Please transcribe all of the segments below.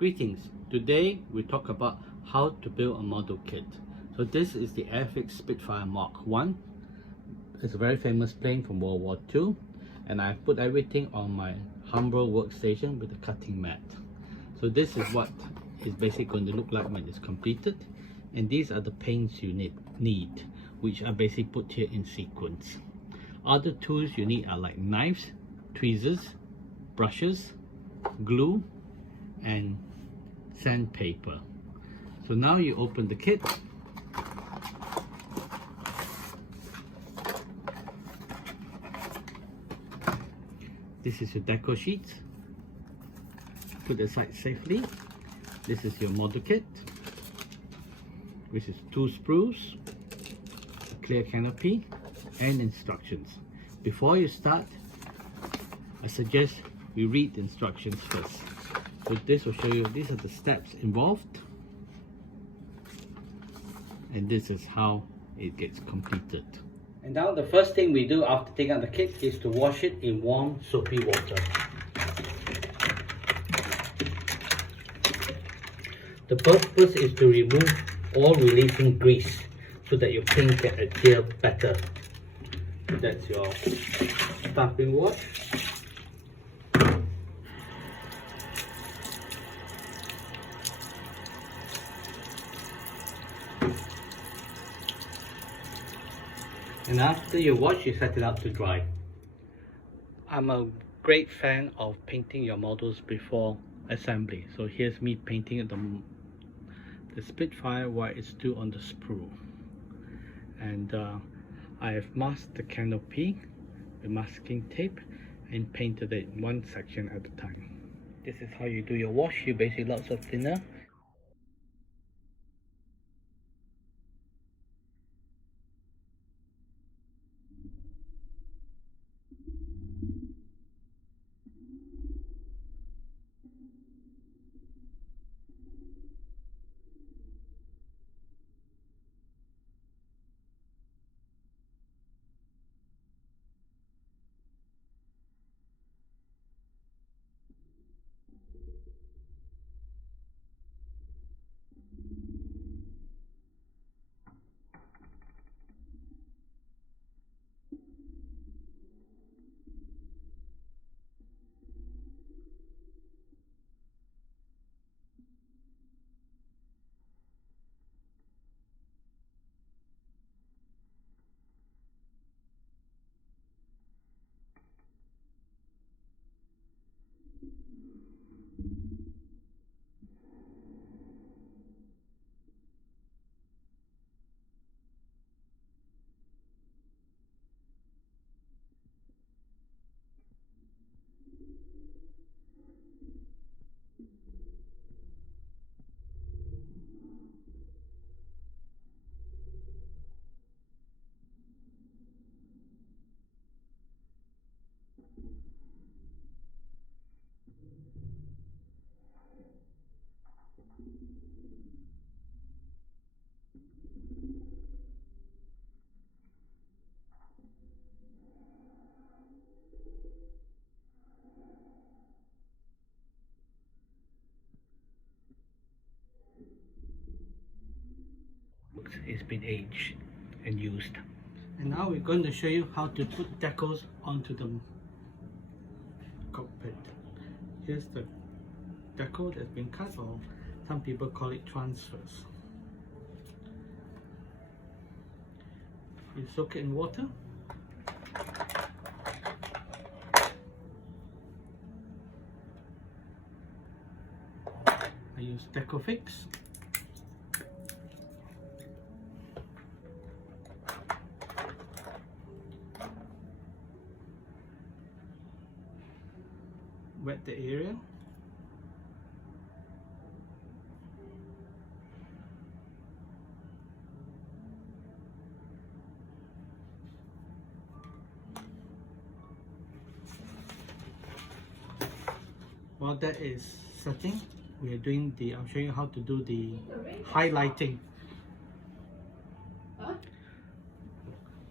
Greetings. Today we talk about how to build a model kit. So this is the Airfix Spitfire Mk1. It's a very famous plane from World War II, and I've put everything on my Humbrol workstation with a cutting mat. So this is what it's basically going to look like when it's completed, and these are the paints you need, which are basically put here in sequence. Other tools you need are like knives, tweezers, brushes, glue, and sandpaper. So now you open the kit. This is your deco sheet. Put aside safely. This is your model kit, which is 2 sprues, a clear canopy, and instructions. Before you start, I suggest you read the instructions first. So this will show you, these are the steps involved, and this is how it gets completed. And now the first thing we do after taking out the kit is to wash it in warm soapy water. The purpose is to remove all releasing grease so that your paint can adhere better. That's your starting wash. And after you wash, you set it up to dry. I'm a great fan of painting your models before assembly. So here's me painting the Spitfire while it's still on the sprue. And I have masked the canopy with masking tape and painted it one section at a time. This is how you do your wash. You basically lots of thinner. It's been aged and used. And now we're going to show you how to put decals onto the cockpit. Here's the decal that's been cut, or some people call it transfers. You soak it in water. I use Decals. Wet the area. While that is setting, we are doing I'm showing you how to do the highlighting.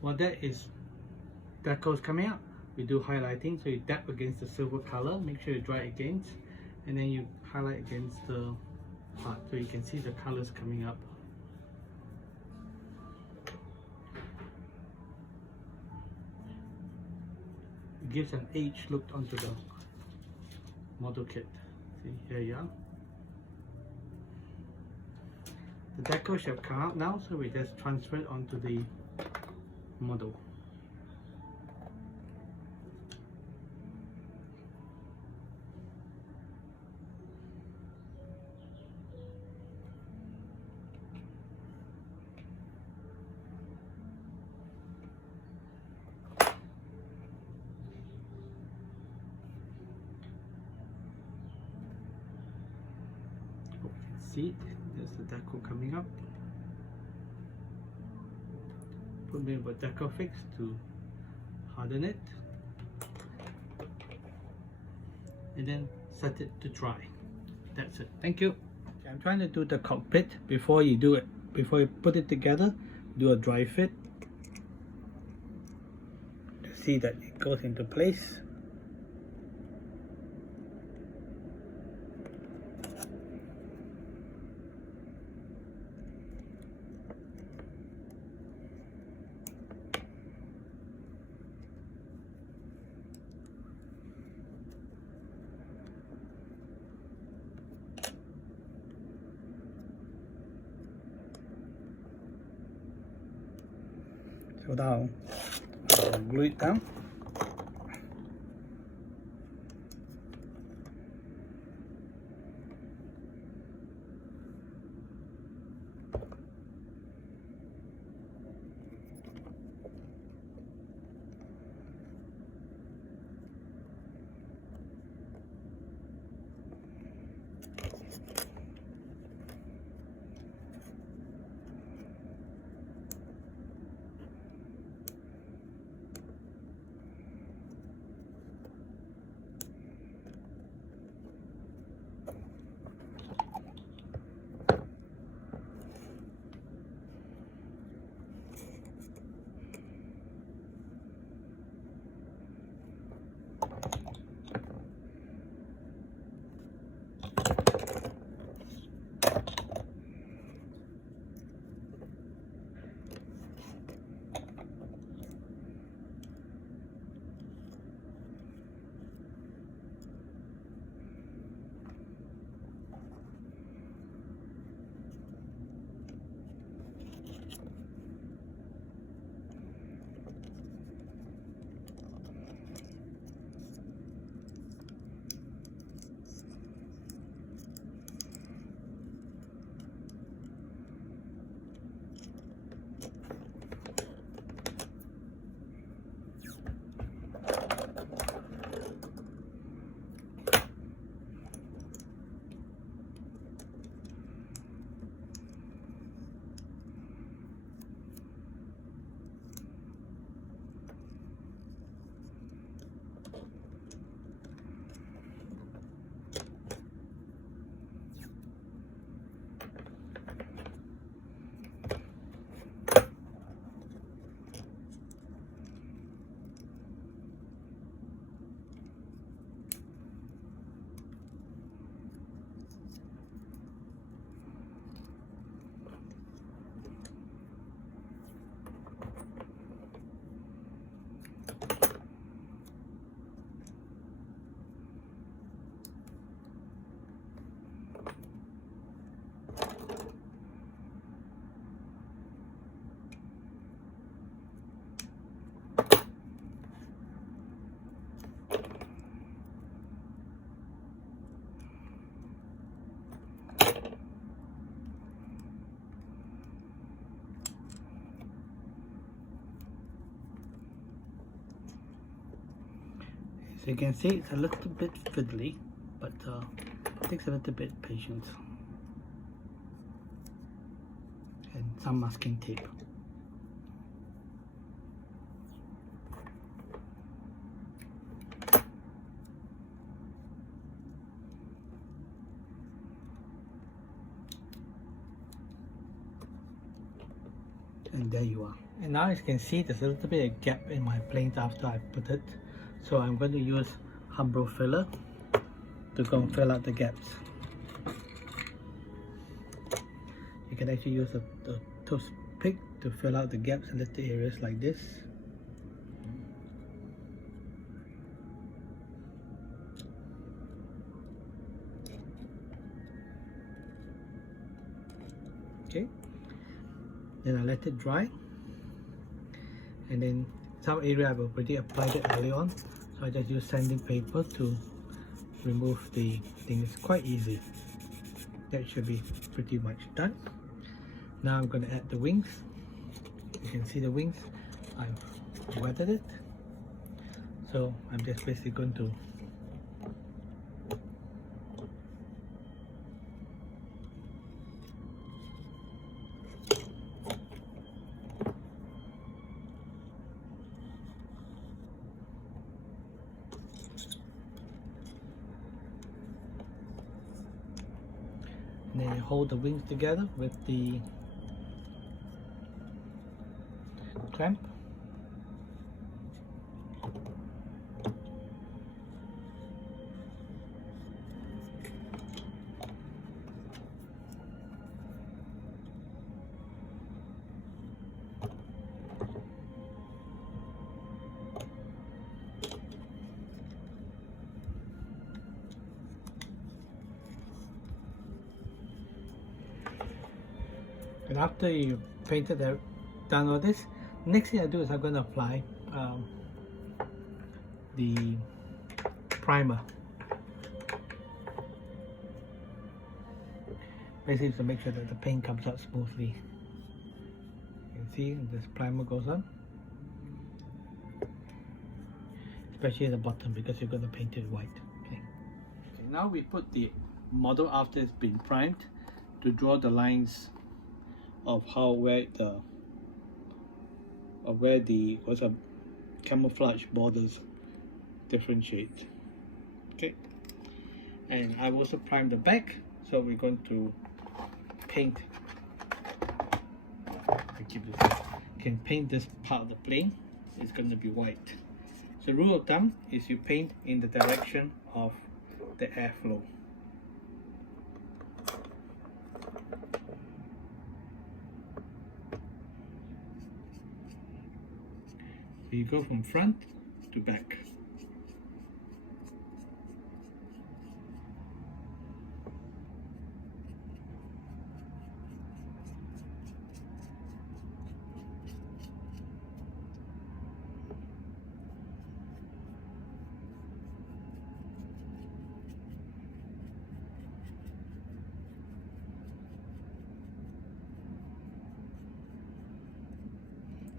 While that is decals coming out, we do highlighting. So you dab against the silver color, make sure you dry against, and then you highlight against the part so you can see the colors coming up. It gives an aged look onto the model kit. See, here you are. The decals have come out now, so we just transfer it onto the model. See, there's the decal coming up. Put me with decal fix to harden it, and then set it to dry. That's it. Thank you. Okay, I'm trying to do the cockpit. Before you do it, before you put it together, do a dry fit to see that it goes into place. So now I'll glue it down. So you can see it's a little bit fiddly, but it takes a little bit of patience and some masking tape. And there you are. And now as you can see, there's a little bit of gap in my planes after I put it. So I'm going to use Humbrol filler to go and fill out the gaps. can actually use the toothpick to fill out the gaps and little areas like this. Okay, then I let it dry, and then some area I've already applied it early on, so I just use sanding paper to remove the thing. It's quite easy. That should be pretty much done. Now I'm going to add the wings. You can see the wings, I've wetted it, so I'm just basically going to and then you hold the wings together with the clamp. And after you painted done all this, next thing I do is I'm going to apply the primer, basically to make sure that the paint comes out smoothly. You can see this primer goes on, especially at the bottom because you're going to paint it white. Okay, now we put the model after it's been primed to draw the lines of where the camouflage borders differentiate. Okay, and I've also primed the back, so we're going to paint. Can paint this part of the plane. It's going to be white. So rule of thumb is you paint in the direction of the airflow. So you go from front to back.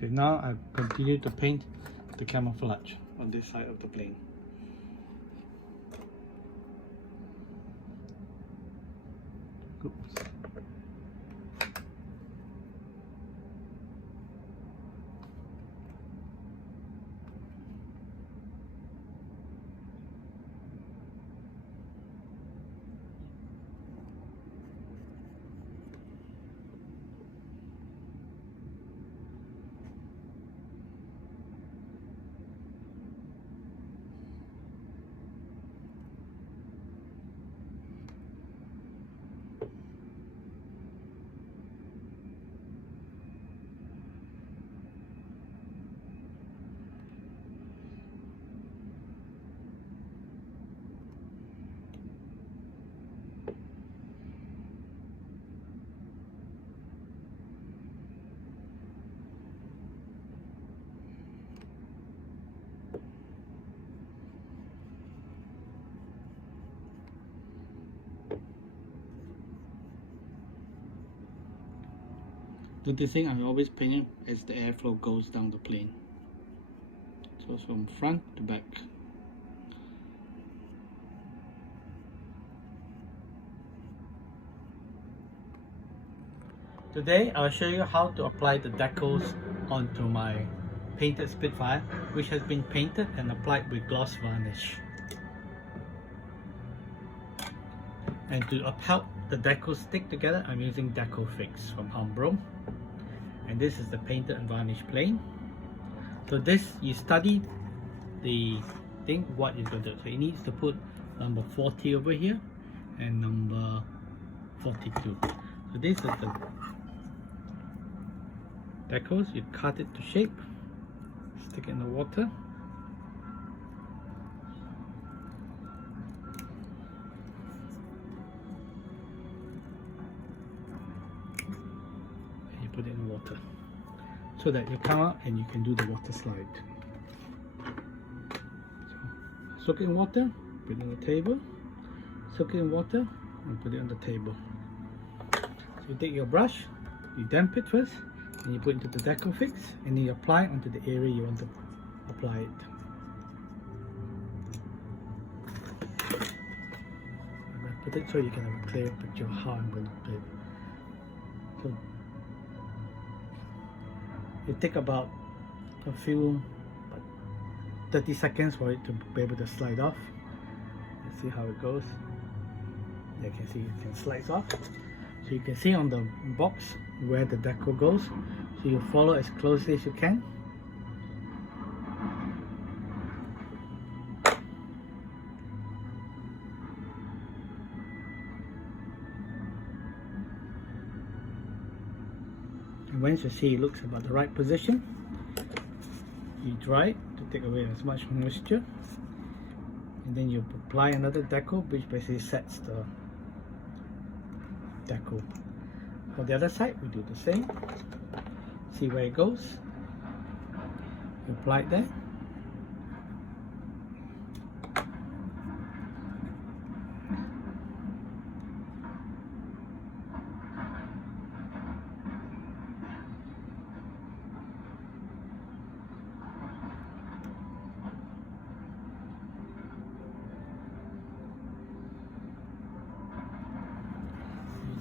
So now I continue to paint the camouflage on this side of the plane. Oops. The thing I'm always painting as the airflow goes down the plane. So it's from front to back. Today I'll show you how to apply the decals onto my painted Spitfire, which has been painted and applied with gloss varnish. And to help the decals stick together, I'm using Decals from Humbrol. And this is the painted and varnished plane. So this, you study the thing, what it's going to do. So it needs to put number 40 over here and number 42. So this is the decals, you cut it to shape, stick it in the water. And you put it in water so that you come out and you can do the water slide. So, soak it in water, put it on the table, soak it in water and put it on the table. So you take your brush, you damp it first, and you put it into the decal fix, and then you apply it onto the area you want to apply it. I'm going to put it so you can have a clear picture of how I'm going to do it. So it takes about a few 30 seconds for it to be able to slide off. Let's see how it goes. You can see it can slide off. So you can see on the box where the decal goes. So you follow as closely as you can. And once you see it looks about the right position, you dry it to take away as much moisture. And then you apply another decal, which basically sets the decal. For the other side, we do the same. See where it goes. You apply it there.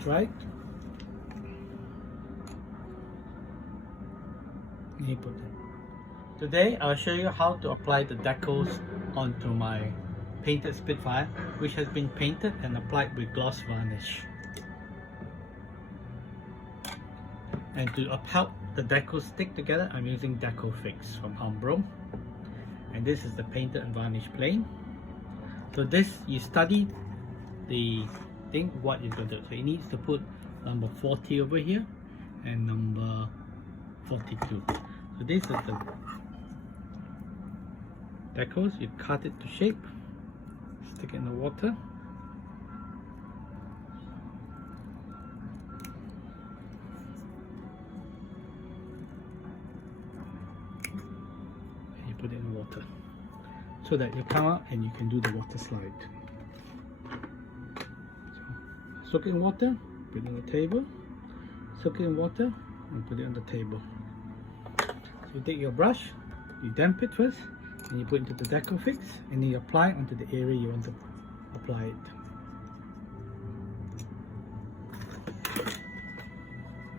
Right. Today I'll show you how to apply the decals onto my painted Spitfire, which has been painted and applied with gloss varnish. And to help the decals stick together, I'm using Decal Fix from Humbrol. And this is the painted and varnished plane. So this, you study the thing, what you're going to do. So it needs to put number 40 over here and number 42. So this is the decals, you cut it to shape, stick it in the water. And you put it in water so that you come out and you can do the water slide. Soak it in water, put it on the table, soak it in water and put it on the table. So you take your brush, you damp it first, and you put it into the decal fix, and then you apply it onto the area you want to apply it.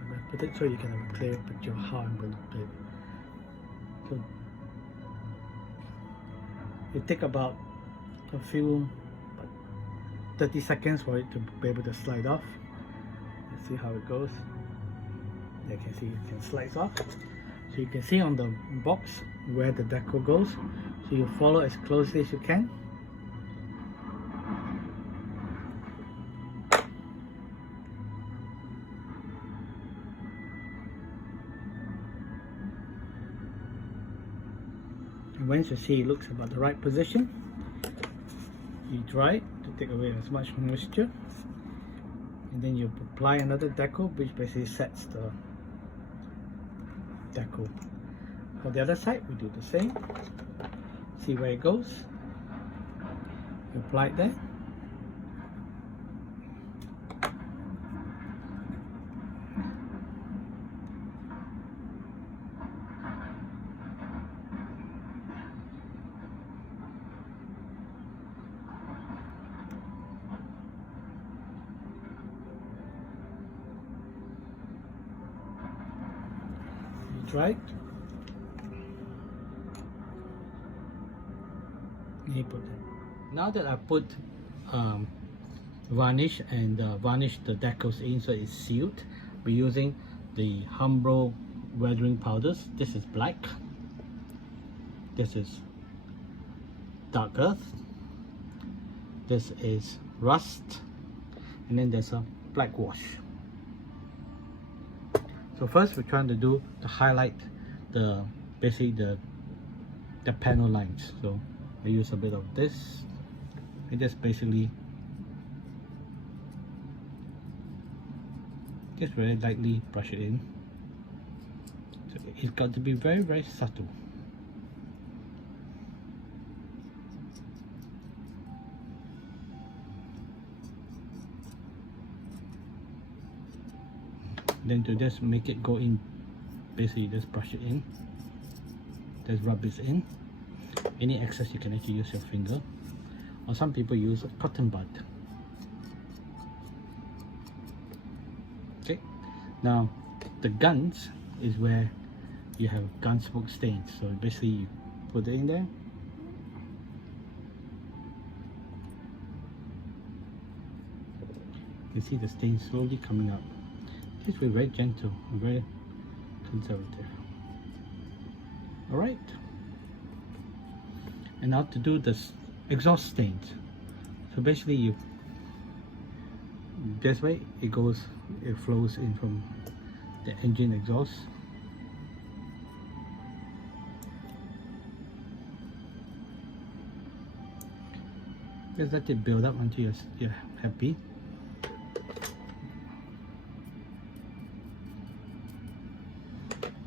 I'm going to put it so you can have a clear picture of how I'm going to do it. So it takes about a few 30 seconds for it to be able to slide off. Let's see how it goes. You can see it can slide off. So you can see on the box where the decal goes. So you follow as closely as you can. And once you see it looks about the right position, you dry it to take away as much moisture, and then you apply another decal, which basically sets the decal. For the other side, we do the same. See where it goes. You apply it there. Right. Now that I put varnish and varnish the decals in so it's sealed, we're using the Humbrol weathering powders. This is black, this is dark earth, this is rust, and then there's a black wash. So first we're trying to do to highlight the basically the panel lines. So I use a bit of this. I just basically just very lightly brush it in. So it's got to be very, very subtle. Then to just make it go in, basically just brush it in, just rub it in. Any excess you can actually use your finger, or some people use a cotton bud. Okay, now the guns is where you have gun smoke stains. So basically you put it in there. You see the stain slowly coming up. Just be very gentle and very conservative. Alright. And now to do this exhaust stains. So basically you this way it flows in from the engine exhaust. Just let it build up until you're happy.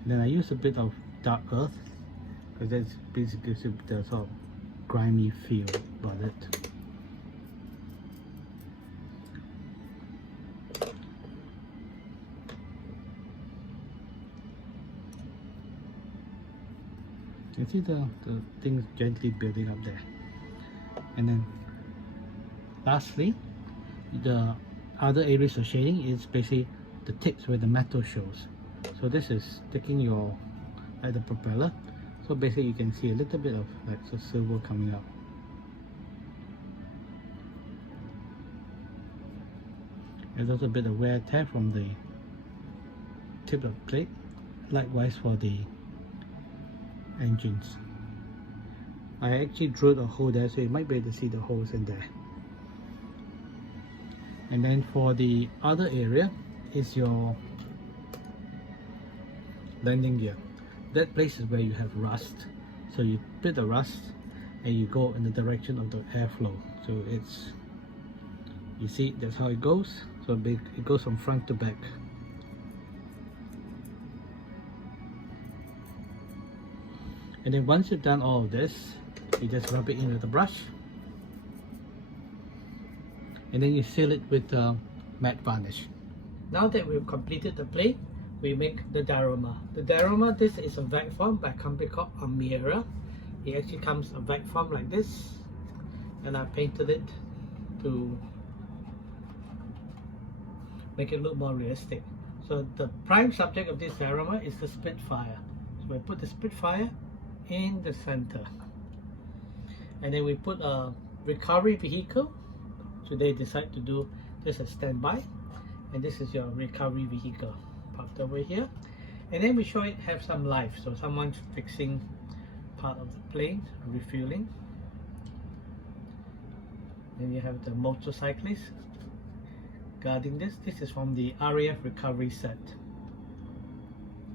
Then I use a bit of dark earth because that's basically the sort of grimy feel about it. You see the things gently building up there. And then lastly, the other areas of shading is basically the tips where the metal shows. So this is taking your the propeller. So basically you can see a little bit of like silver coming up. There's also a bit of wear tear from the tip of plate. Likewise for the engines. I actually drilled a hole there, so you might be able to see the holes in there. And then for the other area is your landing gear. That place is where you have rust. So you put the rust and you go in the direction of the airflow. So it's, you see, that's how it goes. So it goes from front to back. And then once you've done all of this, you just rub it in with a brush. And then you seal it with matte varnish. Now that we've completed the plate, we make the diorama. The diorama, this is a vac form by a company called Humbrol. It actually comes a vac form like this, and I painted it to make it look more realistic. So the prime subject of this diorama is the Spitfire. So I put the Spitfire in the center, and then we put a recovery vehicle. So they decide to do this as standby, and this is your recovery vehicle parked over here. And then we show it have some life, so someone's fixing part of the plane, refueling. Then you have the motorcyclist guarding this. This is from the RAF recovery set.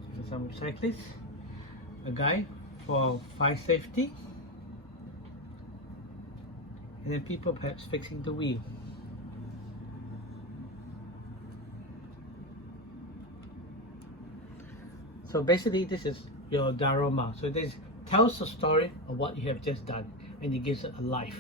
So some cyclists, a guy for fire safety, and then people perhaps fixing the wheel. So basically this is your diorama. So this tells the story of what you have just done, and it gives it a life.